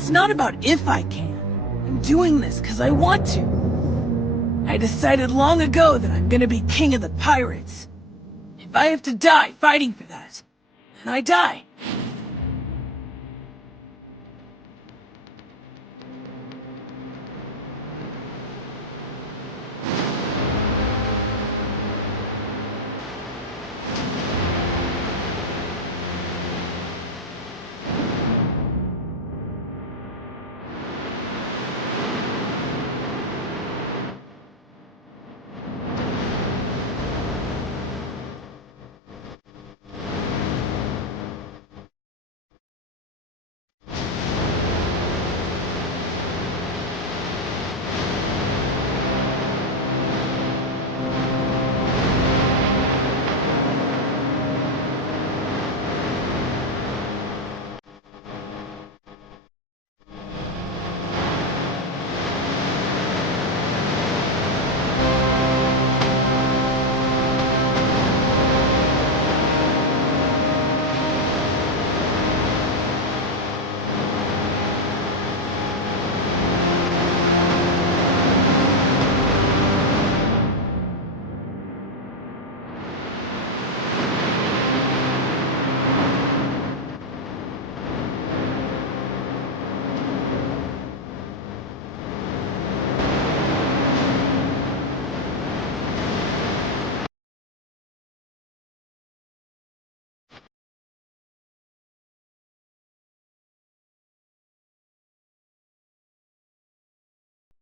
It's not about if I can. I'm doing this because I want to. I decided long ago that I'm gonna be king of the pirates. If I have to die fighting for that, then I die.